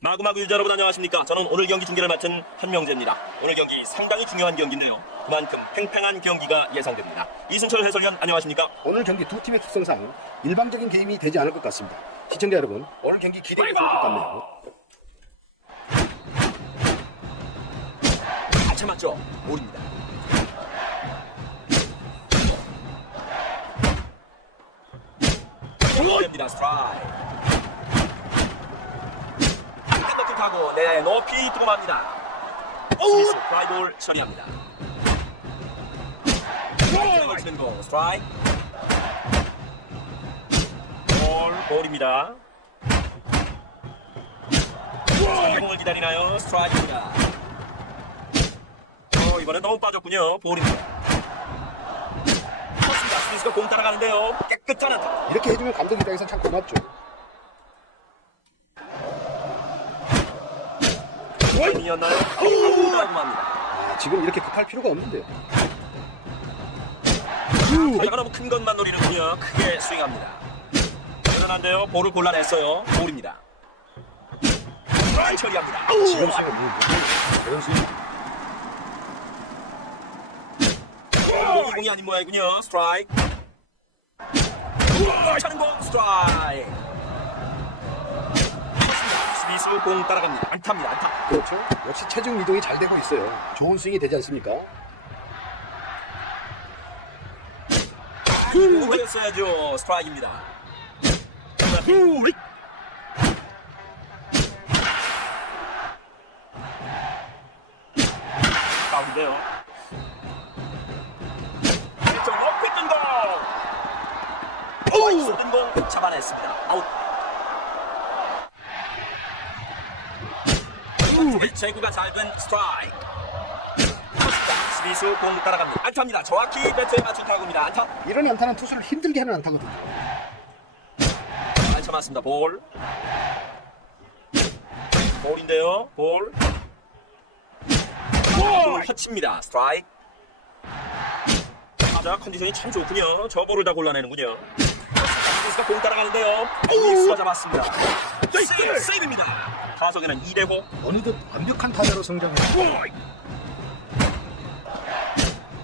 마구마구 유저 여러분 안녕하십니까? 저는 오늘 경기 중계를 맡은 한명재입니다. 오늘 경기 상당히 중요한 경기인데요. 그만큼 팽팽한 경기가 예상됩니다. 이승철 해설위원 안녕하십니까? 오늘 경기 두 팀의 특성상 일방적인 게임이 되지 않을 것 같습니다. 시청자 여러분, 오늘 경기 기대해 주실 것 같네요. 잘 참았죠? 볼입니다. 됩니다. 스트라이크 타고 내 높이 두고 맙니다 스미스 프라이볼 처리합니다 치는 공 스트라이크 볼 볼입니다 공을 기다리나요 스트라이크입니다 어, 이번엔 너무 빠졌군요. 볼입니다. 쳤습니다. 스미스가 공 따라가는데요. 깨끗한 안타. 이렇게 해주면 감독 입장에선 참 고맙죠. 볼이었나요? 아웃이라고 합니다. 아, 지금 이렇게 급할 필요가 없는데요. 타자가 너무 큰 것만 노리는군요. 크게 스윙합니다. 대단한데요. 볼을 골라냈어요. 볼입니다. 잘 처리합니다. 지금 스윙은 뭐, 뭐, 그런 스윙. 공이 공이 아닌 모양이군요. 스트라이크. 차는 공 스트라이크. 쳤습니다. 스미스 공 따라갑니다. 안타입니다. 안타. 그렇죠. 역시 체중 이동이 잘 되고 있어요. 좋은 스윙이 되지 않습니까? 공이었어야죠. 스트라이크입니다. 가운데요. 저 높이 뜬 공. 오! 뜬공 잡아냈습니다. 아웃. 제구가 작은 스트라이크. 스미스 공 따라갑니다. 안타입니다. 정확히 배트에 맞춘 타구입니다. 안타. 이런 안타는 투수를 힘들게 하는 안타거든요. 잘 참았습니다. 볼. 볼인데요. 볼. 볼 터칩니다. 스트라이크. 타자 컨디션이 참 좋군요. 저 볼을 다 골라내는군요. 공 따라가는데요. 믹스가 잡았습니다. 세이브, 세이브입니다. 타석에는 2대5. 어느덧 완벽한 타자로 성장했고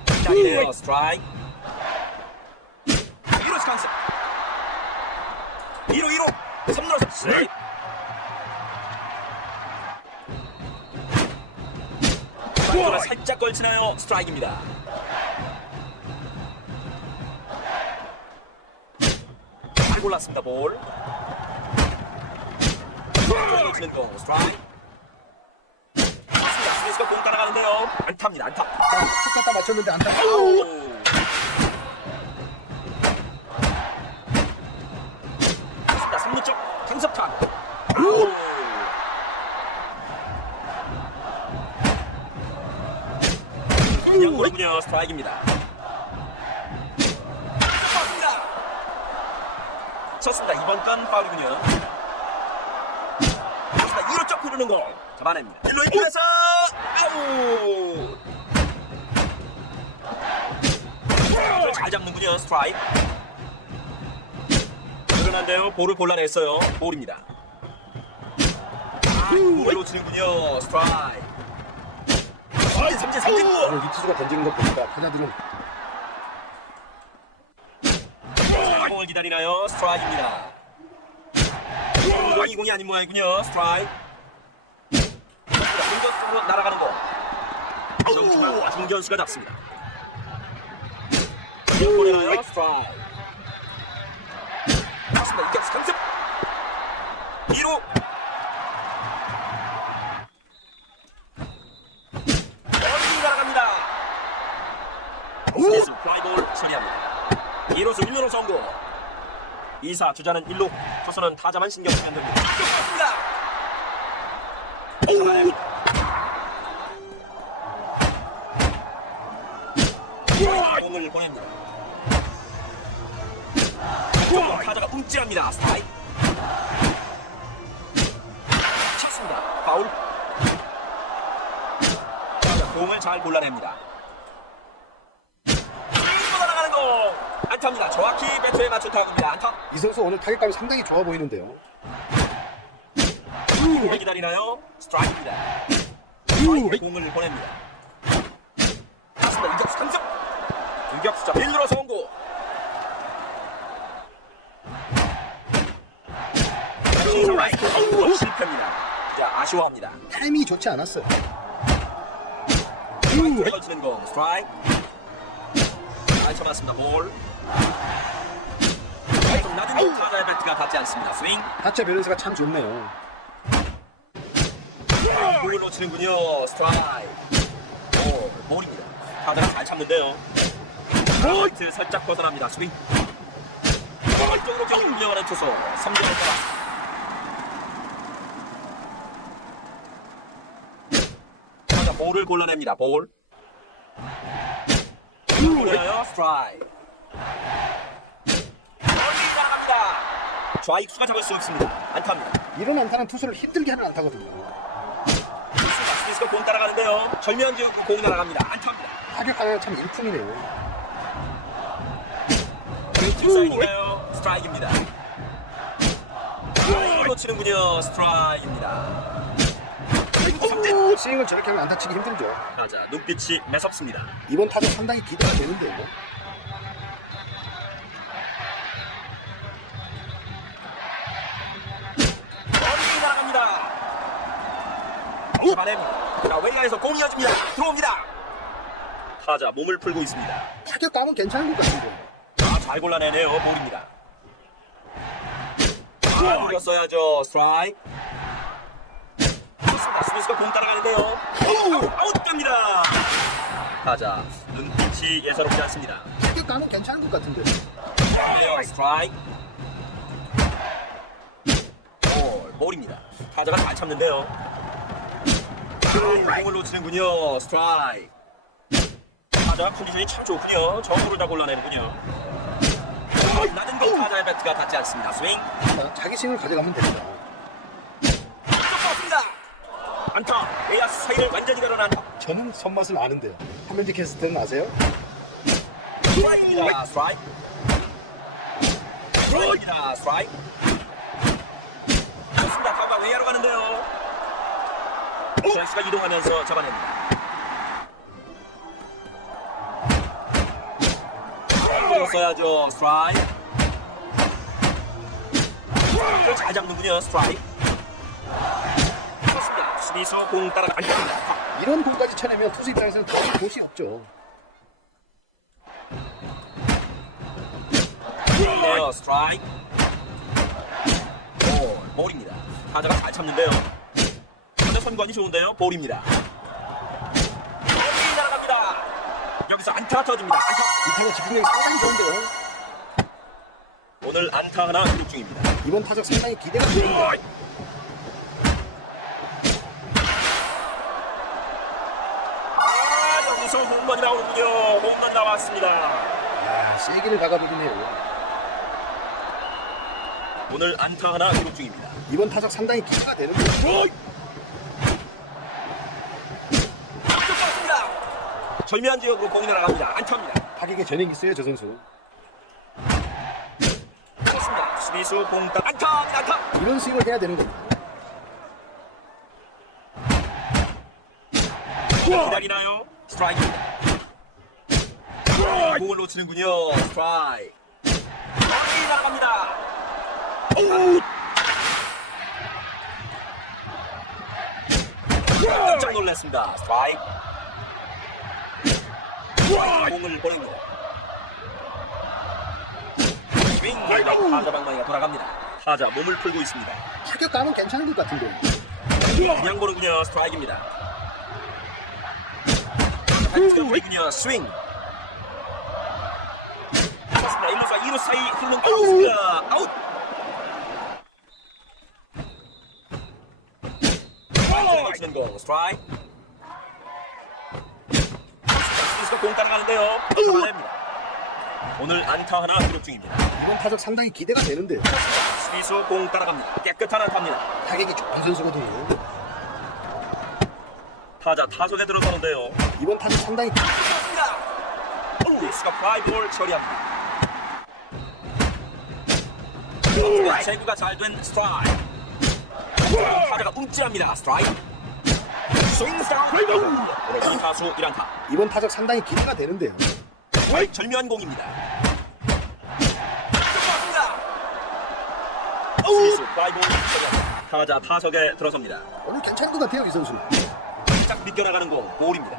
기다리네요. 스트라이크. 1루 스칸스. 2루 2루. 3루 3. 스트라이크가 살짝 걸치나요? 스트라이크입니다. 잘 골랐습니다. 볼. 걸치는 공 스트라이크. 맞습니다. 스미스가 공 따라가는데요. 안타입니다. 안타. 툭 갖다 맞췄는데 안타. 오! 맞습니다. 3루 쪽 강섭탄. 오! 양골이군요. 스트라이크입니다. 쳤습니다. 쳤습니다. 이번 건 파울이군요. 맞습니다. 2루 쪽 흐르는 공 잡아냅니다. 1루 입구에서. 아우! 잘 잡는군요 스트라이크. 그런데요. 볼을 골라냈어요. 볼입니다. 볼로 치는군요 스트라이크. 삼진 삼진. 삼진 이 투수가 던지는 것 보니까 타자들은 공을 기다리나요? 스트라이크입니다. 공이 공이 아닌 모양이군요 스트라이크 공격수로 날아가는 공. 정중앙 중견수가 잡습니다. 스트라이크 맞습니다. 이격수 강습. 2루 멀리 날아갑니다. 스미스 플라이볼 처리합니다. 2루수 1루로 성공 2사 주자는 1루. 투수는 타자만 신경 쓰면 됩니다. 잡 공을 보냅니다. 타자가 움찔합니다. 스트라이크 쳤습니다. 파울. 타자 공을 잘 골라냅니다. 공! 안타입니다. 정확히 배트에 맞춘 타구입니다. 안타. 이 선수 오늘 타격감이 상당히 좋아 보이는데요. 잘 기다리나요? 스트라이크입니다. 공을 보냅니다. 유격수 탐정. 유격수자. 스트라이크 아웃 실패입니다. 자 아쉬워합니다. 타이밍이 좋지 않았어요. 스트라이크에 걸치는 공 스트라이크. 잘 쳐봤습니다. 볼. 공 타자의 배트가 닿지 않습니다. 스윙. 타짜 밸런스가 참 좋네요. 공을 놓치는군요. 스트라이크. 볼, 볼입니다. 타자가 잘 참는데요. 라이트 살짝 벗어납니다. 스윙. 경기 운영하는 투수 3점을 따라. 볼을 골라냅니다. 볼. 골라요. 스트라이크. 멀리 나갑니다. 좌익수가 잡을 수 없습니다. 안타입니다. 이런 안타는 투수를 힘들게 하는 안타거든요. 스미스가 공 따라가는데요. 절묘한 지역으로 공 날아갑니다. 안타입니다. 타격 하나 참 일품이네요. 왼쪽 사인인가요? 스트라이크입니다. 스트라이크로 치는군요. 스트라이크입니다. 오, 스윙을 저렇게 하면 안타 치기 힘들죠. 맞아, 눈빛이 매섭습니다. 이번 타격 상당히 기대가 되는데요. 멀리. 잡아냅니다. 자, 외야에서 공이 이어집니다. 들어옵니다. 타자 몸을 풀고 있습니다. 타격감은 괜찮은 것 같은데. 아, 잘 골라내네요. 볼입니다. 아, 노렸어야죠. 스트라이크. 좋습니다. 스미스가 공 따라가는데요. 아웃, 아웃됩니다. 타자 눈빛이 예사롭지 않습니다. 타격감은 괜찮은 것 같은데. 플레어 스트라이크. 볼, 볼입니다. 타자가 잘 참는데요. 공을 놓치는군요. 스트라이크. 타자 컨디션이 참 좋군요. 정보를 다 골라내는군요. 낮은 공 타자의 배트가 닿지 않습니다. 스윙. 어, 자기 스윙을 가져가면 됩니다. 좋습니다. 안타. 에야스 사이를 완전히 안타. 저는 손맛을 아는데요. 한명지 캐스트는 아세요? 스트라이크입니다. 스트라이크. 스트라이크입니다. 스트라이크. 좋습니다. 타가 외야로 가는데요. 댄스가 이동하면서 잡아냅니다. 들었어야죠. 스트라이크. 잘 잡는군요. 스트라이크. 좋습니다. 수비수 공 따라가 안됩니다. 이런 공까지 쳐내면 투수 입장에서는 타격 도시 없죠. 네요 스트라이크 볼 볼입니다 타자가 잘 참는데요 타자 선관이 좋은데요 볼입니다 날아갑니다 여기서 안타 터집니다 안타 이 타격 집중력이 상당히 좋은데요. 오늘 안타 하나 기록 중입니다 이번 타격 상당히 기대가 되는데. 아 여기서 홈런이 나오는군요 홈런 나왔습니다 아, 세기를 가가비네요. 오늘 안타 하나 기록 중입니다 이번 타격 상당히 기대가 되는데. 어이! 습니다 절묘한 지역으로 공이 날아갑니다 안타입니다 타격에 전액 있어요, 저 선수. 수비수 공따 안타 안타 이런 스윙을 해야 되는 겁니다. 기다리나요? 스트라이크입니다. 공을 놓치는군요. 스트라이크. 멀리 나갑니다. 깜짝 놀랐습니다. 스트라이크. 공을 보냅니다. 스윙 타자 방망이가 돌아갑니다. 타자 몸을 풀고 있습니다. 타격감은 괜찮은 것 같은데. 그냥 보는군요. 스트라이크입니다. 한쪽이군요. 스윙. 좋습니다. 1루사 2루 사이 흐르는 아웃입니다. 아웃. 공 스트라이크. 스미스가 공 따라가는데요. 잡아냅니다. 오늘 안타 하나 기록 중입니다. 이번 타격 상당히 기대가 되는데. 스미스 공 따라갑니다. 깨끗한 안타입니다. 타격이 좋은 선수거든요. 타자 타석에 들어서는데요. 이번 타격 상당히 기- 스가 프라이볼 처리합니다. 제구가 잘 된 스트라이크. 타자가 움찔합니다. 스트라이크. 스윙 스트라이크. 오늘 두 타수 1안타. 이번 타석 상당히 기대가 되는데요. 절묘한 공입니다. 스미스 처리합니다. 타자 타석에 들어섭니다. 오늘 괜찮은 것 같아요 이 선수. 살짝 미껴나가는 공 볼입니다.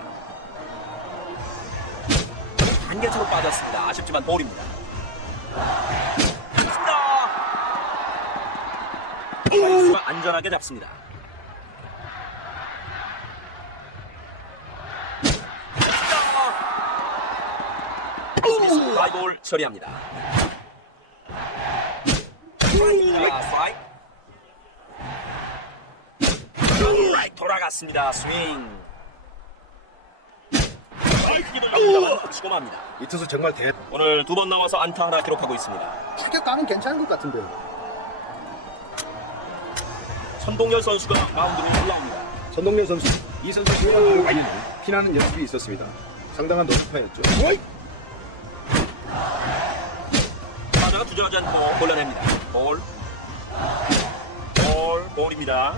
한개차로 빠졌습니다. 아쉽지만 볼입니다. 안전하게 잡습니다. 잡습니다. 스미스 파이볼 처리합니다. 자, 스트라이크. 스트라이크 돌아갔습니다. 스윙. 크기를 치고 맙니다. 이 투수 정말 대. 오늘 두 번 넘어서 안타 하나 기록하고 있습니다. 타격감은 괜찮은 것 같은데요. 선동열 선수가 마운드로 올라옵니다. 전동현 선수 이 선수 피나는 연습이 있었습니다. 상당한 노력파였죠. 주저하지 않고 골라냅니다. 볼. 볼, 볼입니다.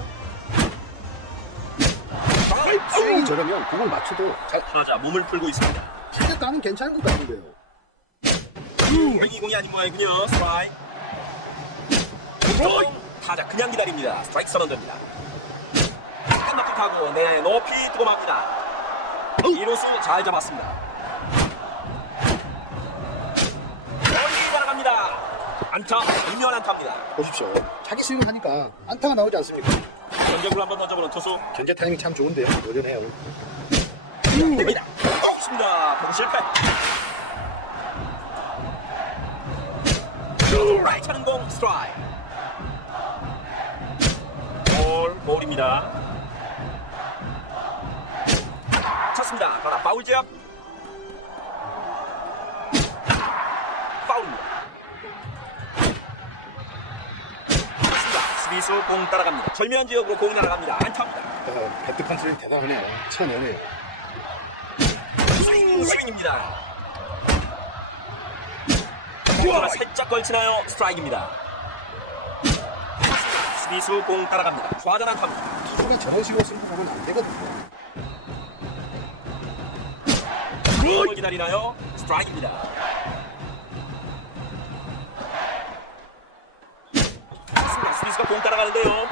스윙이 저러면 공을 맞춰도 잘 타자 몸을 풀고 있습니다. 타격감은 괜찮은 것 같은데요. 이 공이 아닌 모양이군요. 스트라이크. 타자 그냥 기다립니다. 스트라이크 선언됩니다. 약간 납득하고 네 높이 뜨고 맙니다. 이루수 잘 잡았습니다. 안타, 일면 안타입니다. 보십시오. 자기 스윙을 하니까 안타가 나오지 않습니까? 전적으로 한번 던져보는 투수 견제 타이밍 참 좋은데요. 노련해요. 됩니다. 없습니다. 보고 실패. 스트라이크 차는 공 스트라이크. 볼, 볼입니다. 쳤습니다. 그러나 파울 지역. 파울입니다. 수비수 공 따라갑니다. 절묘한 지역으로 공 날아갑니다. 안타입니다. 아, 배트 컨트롤이 대단하네요. 치어내네요. 스윙 스윙입니다. 공을 살짝 걸치나요? 스트라이크입니다. 수비수 공 따라갑니다. 좌전 안타입니다. 투수가 저런 식으로 승부 보면 안 되거든요. 공을 기다리나요? 스트라이크입니다. 공 따라가는데요.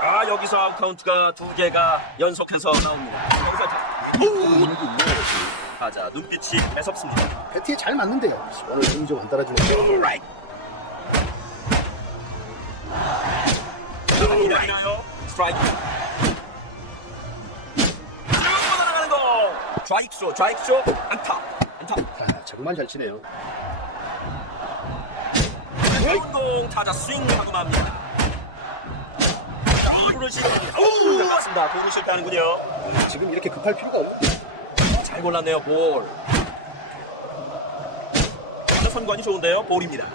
아 여기서 아웃 카운트가 두 개가 연속해서 나옵니다. 여기서 자, 타자 눈빛이 매섭습니다. 배트에 잘 맞는데요. 오늘 힘이 좀안 따라주네요. 라이트. 기다리나요? 스트라이크. 쭉 날아가는 거. 좌익수, 좌익수, 안타, 안타. 아, 정말 잘 치네요. 운동 타자 스윙하고 맙니다. 자, 볼을. 오, 잡았습니다. 볼을 실패하는군요. 지금 이렇게 급할 필요가 없는. 잘 골랐네요. 볼. 선관이 좋은데요. 볼입니다.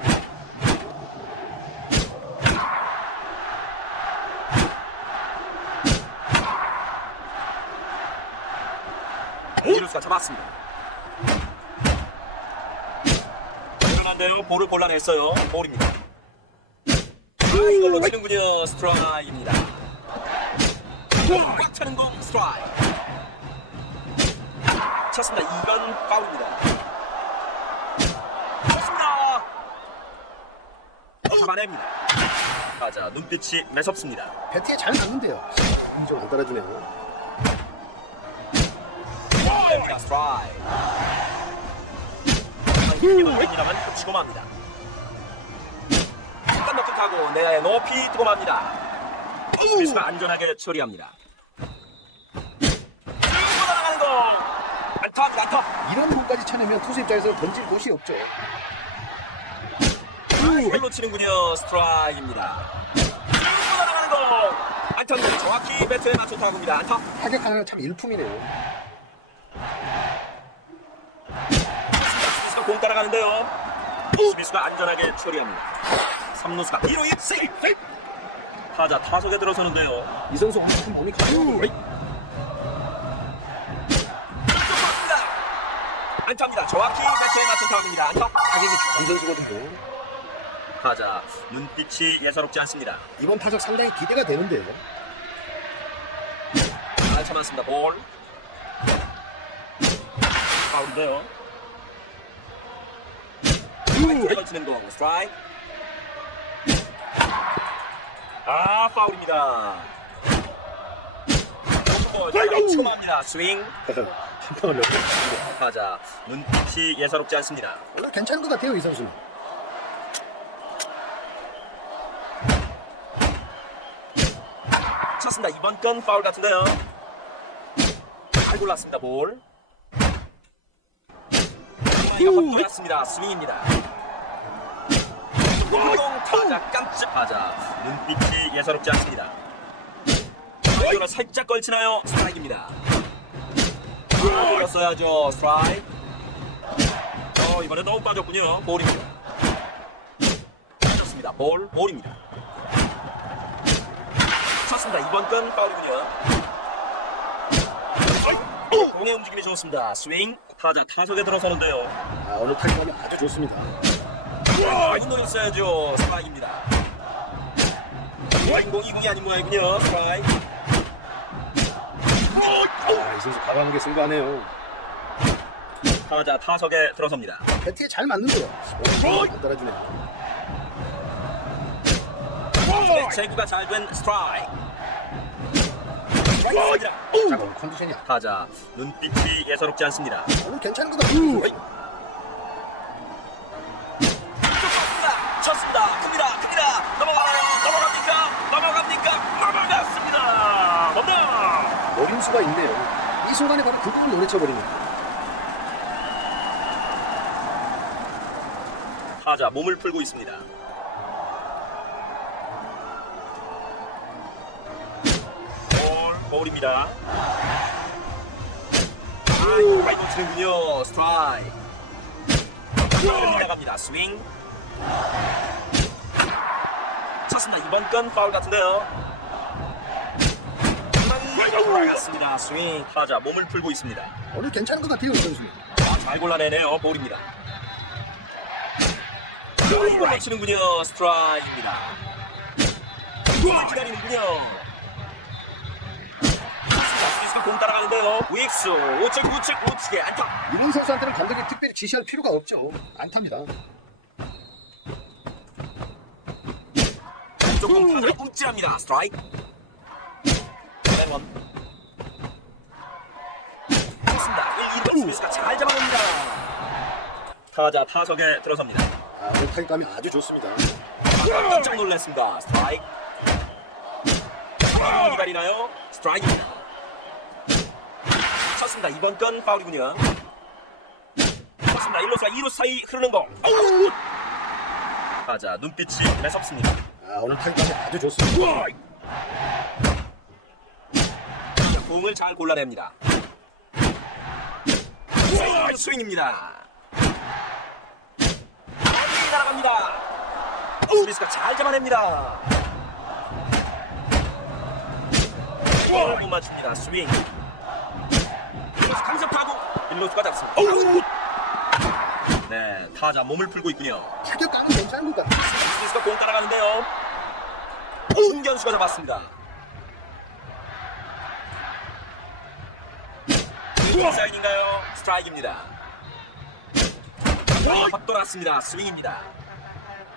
이루스가 잡았습니다. 그런데요. 볼을 골라냈어요. 볼입니다. 아, 이걸로 치는군요. 스트라이크입니다. 꽉 차는 공 스트라이크. 쳤습니다. 이건 파울입니다. 쳤습니다. 잡아냅니다. 맞아, 눈빛이 매섭습니다. 배트에 잘 맞는데요. 따라주네요. 파울입니다. 스트라이크. 한이라만 치고 맙니다. 일단 넉넉하고 내야에 높이 뜨고 맙니다. 수비수가 안전하게 처리합니다. 끌고 나가는 공. 안타, 안타. 이런 공까지 쳐내면 투수 입장에서 던질 곳이 없죠. 헬로 치는군요. 스트라이크입니다. 끌고 나가는 공. 안타입니다. 정확히 배트에 맞춰 타구입니다. 안타. 타격하는 참 일품이네요. 공 따라가는데요. 수비수가 안전하게 처리합니다. 3루수가 1루 1 세이프. 타자 타석에 들어서는데요. 이 선수 오늘 좀 몸이 가벼워요. 안타입니다. 정확히 배트에 맞춘 타구입니다. 안타. 타격이 좋은 선수거든요. 타자 눈빛이 예사롭지 않습니다. 이번 타석 상당히 기대가 되는데요. 잘 참았습니다. 볼. 파울인데요. 공 스트라이크. 아 파울입니다. 초마합니다. 스윙. 타자 눈빛이 예사롭지 않습니다. 오늘 괜찮은 것 같아요 이 선수는. 쳤습니다. 이번 건 파울 같은데요. 잘 골랐습니다. 볼. 이거 확보했습니다. 스윙입니다. 공동 타자 깜찍 타자 눈빛이 예사롭지 않습니다. 이거는 살짝 걸치나요? 스트라이크입니다. 올렸어야죠. 스트라이크. 어 이번에 너무 빠졌군요. 볼입니다. 빠졌습니다. 볼 볼입니다. 쳤습니다. 이번 건 파울이군요. 공의 움직임이 좋습니다. 스윙. 타자 타석에 들어서는데요. 아, 오늘 타격감이 아주 좋습니다. 와, 이 노렸어야죠. 스트라이크입니다. 인공 이공이 아닌 모양이군요. 스트라이크. 아, 이 선수 과감하게 승부하네요. 타자 타석에 들어섭니다. 배트에 잘 맞는데요. 오, 안 따라주네요. 제구가 잘 된 스트라이크. 스트라이크입니다. 자, 오늘 컨디션이 아- 타자 눈빛이 예사롭지 않습니다. 오늘 괜찮은 것 같아 수가 있네요. 이 순간에 바로 그 부분 노래쳐버리네요. 타자 몸을 풀고 있습니다. 볼, 볼입니다. 아, 이거 많이 놓치는군요. 스트라이크. 나갑니다. 스윙. 쳤습니다. 이번 건 파울 같은데요. 나갔습니다. 스윙. 타자 몸을 풀고 있습니다. 오늘 괜찮은 것 같아요, 이 선수는. 아, 잘 골라내네요. 볼입니다. 이거 맞히는군요. 스트라이크입니다. 기다리는군요. 스위스가 공 따라가는데요. 윅스 우측 우측 우측에 안타. 이런 선수한테는 감독이 특별히 지시할 필요가 없죠. 안타입니다. 조금 움찔합니다. 스트라이크. 원 좋습니다. 1, 2번 스위스가 잘 잡아냅니다. 타자 타석에 들어섭니다. 아, 오늘 타격감이 아주 좋습니다. 깜짝 놀랐습니다. 스트라이크. 이번 기다리나요? 스트라이크입니다. 쳤습니다. 이번 건 파울이군요. 쳤습니다. 1루사 2루 사이 흐르는 거. 아웃! 타자 눈빛이 매섭습니다. 아, 오늘 타격감이 아주 좋습니다. 공을 잘 골라냅니다. 스윙, 스윙입니다. 멀리 날아갑니다. 수비수가 잘 잡아냅니다. 못 맞춥니다. 스윙. 강습하고 일루수가 잡습니다. 네, 타자 몸을 풀고 있군요. 타격감은 괜찮은 것 같아요. 수비수가 공 따라가는데요. 홍견수가 잡았습니다. 사인인가요? 스트라이크입니다. 확 돌았습니다. 스윙입니다.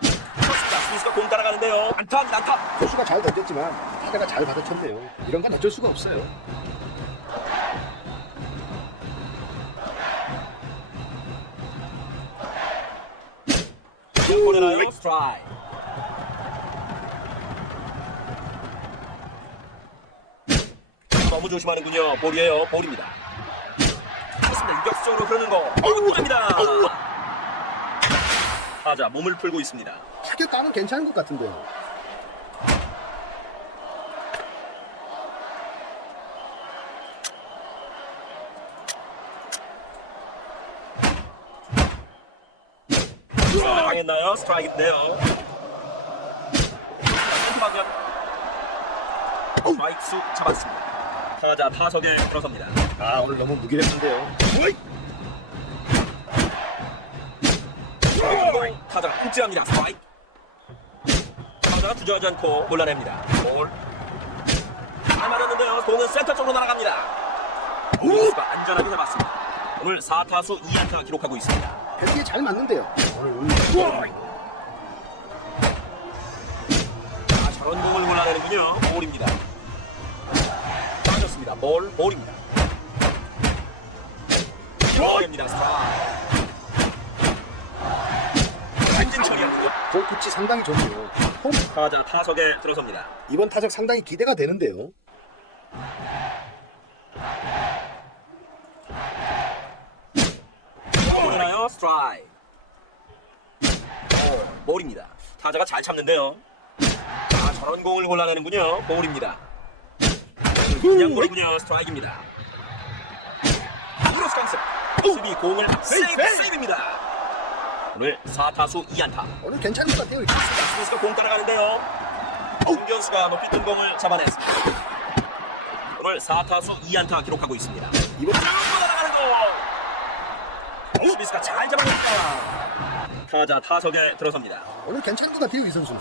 쳤습니다. 수비수가 공 따라가는데요. 안타입니다. 안타.投수가 잘 던졌지만 타자가 잘 받아쳤네요. 이런 건 어쩔 수가 없어요. 보내나요? 스트라이크. 너무 조심하는군요. 볼이에요. 볼입니다. 유격수적으로 흐르는 거. 볼입니다. 타자 몸을 풀고 있습니다. 타격감은 괜찮은 것 같은데요. 당했나요? 스트라이크인데요. 스트라이크 수 잡았습니다. 타자 타석에 들어섭니다. 아, 오늘 너무 무기력한데요. 타자가 움찔합니다. 스트라이크. 타자가 주저하지 않고 골라냅니다. 볼. 잘 맞았는데요. 공은 센터 쪽으로 날아갑니다. 우수가 안전하게 잡았습니다. 오늘 4타수 2안타 기록하고 있습니다. 배트에 잘 맞는데요. 오늘 운이 아, 저런 공을 골라내는군요. 볼입니다. 빠졌습니다. 볼, 볼입니다. 볼입니다. 스트라이크. 완전 처리합니다. 공 끝이 상당히 좋네요. 홈 타자 타석에 들어섭니다. 이번 타석 상당히 기대가 되는데요. 보나요 스트라이크. 볼, 볼입니다. 타자가 잘 참는데요. 아, 저런 공을 골라내는군요. 볼입니다. 그냥 볼이군요. 스트라이크입니다. 우로스 강습. 수비 공을 세이브, 세이브입니다. 오늘 4타수 2안타. 오늘 괜찮은 것 같아요. 스미스가 공 따라가는데요. 공견수가 높이 뜬 공을 잡아냈습니다. 오늘 4타수 2안타 기록하고 있습니다. 이번 쭉 날아가는 공. 스미스가 잘 잡아냈다. 타자 타석에 들어섭니다. 오늘 괜찮은 것 같아요. 이 선수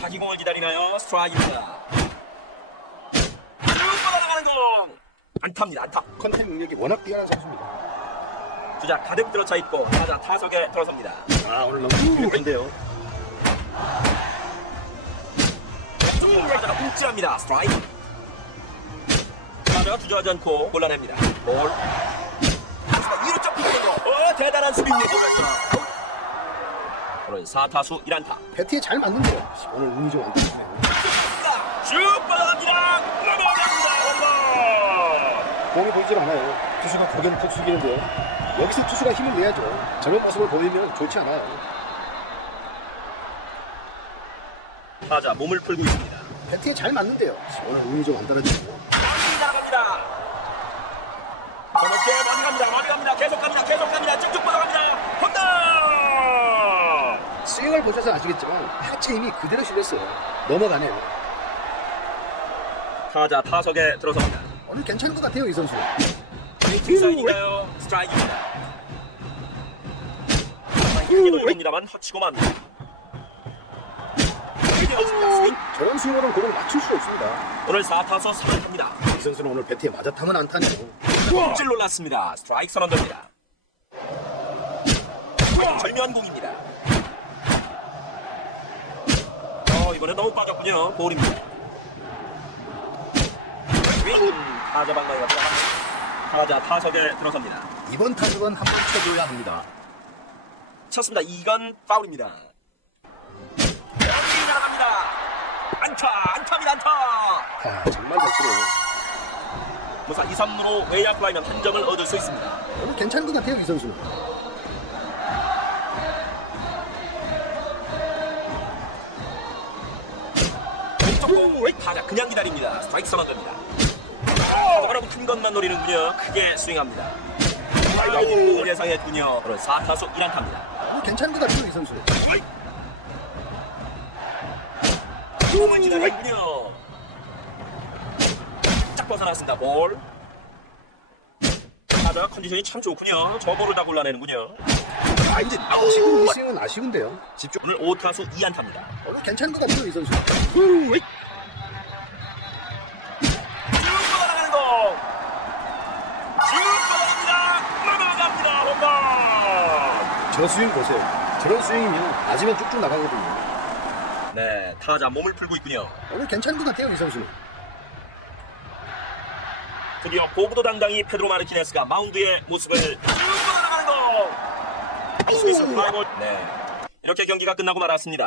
자기 공을 기다리나요? 스트라이크입니다. 쭉 날아가는 공. 안타입니다. 안타. 컨택 능력이 워낙 뛰어난 선수입니다. 주자 가득 들어차 있고 타자 타석에 들어섭니다. 아 오늘 너무 유력한데요. 타자가 움찔합니다. 스트라이크. 타자가 주저하지 않고 골라냅니다. 볼. 위로 점 피고 어 대단한 수비입니다. 오늘 4타수 1안타. 배트에 잘 맞는데요. 오늘 운이 좀 안 좋네요. 쭉. 넘어갑니다. 홈런. 공이 보이질 않아요. 투수가 고개를 푹 숙이는데요. 여기서 투수가 힘을 내야죠. 저런 모습을 보이면 좋지 않아요. 타자 몸을 풀고 있습니다. 배트에 잘 맞는데요. 오늘 운이 좀 안 따라주고. 멀리 나갑니다. 더 높게 많이 갑니다. 많이 갑니다. 계속 갑니다. 계속 갑니다. 쭉쭉 뻗어갑니다. 스윙을 보셔서 아시겠지만 하체 힘이 그대로 실렸어요. 넘어가네요. 타자 타석에 들어섭니다. 오늘 괜찮은 것 같아요 이 선수. 킥사인인가요? 스트라이크입니다. 크게 돌립니다만 허치고 맙니다. 스윙. 저런 스윙으로는 공을 맞출 수 없습니다. 오늘 4타수 3안타입니다. 이 선수는 오늘 배트에 맞았다면 안 타네요. 찔 놀랐습니다. 스트라이크 선언됩니다. 절묘한 공입니다. 이번에 너무 빠졌군요. 볼입니다. 스윙. 타자 방망이가. 타자 타석에 들어섭니다. 이번 타석은 한번 쳐줘야 합니다. 쳤습니다. 이건 파울입니다. 연기 날아갑니다. 안타, 안타입니다, 안타. 아, 정말 잘 치네요. 무사 2, 3루로 외야 플라이면 한 점을 얻을 수 있습니다. 오늘 괜찮은 것 같아요 이 선수 공 타자 그냥 기다립니다. 스트라이크 선언됩니다. 여러분 큰 것만 노리는군요. 크게 스윙합니다. 예상했군요. 오늘 4타수 1안타입니다. 오늘 괜찮은 것 같아요 이 선수는. 공을 기다리군요. 짝 벗어났습니다. 볼. 타자 컨디션이 참 좋군요. 저 볼을 다 골라내는군요. 아 이제 아웃이고 이 스윙은 아쉬운데요. 집중. 오늘 5타수 2안타입니다. 오늘 괜찮은 것 같아요 이 선수. 홈런. 저 스윙 보세요. 저런 스윙이면 맞으면 쭉쭉 나가거든요. 네, 타자 몸을 풀고 있군요. 오늘 괜찮은 것 같아요 이 선수는. 드디어 보구도 당당히 페드로 마르티네스가 마운드의 모습을 쭉 뻗어나가는 공. 스미스 플라이볼. 네, 이렇게 경기가 끝나고 말았습니다.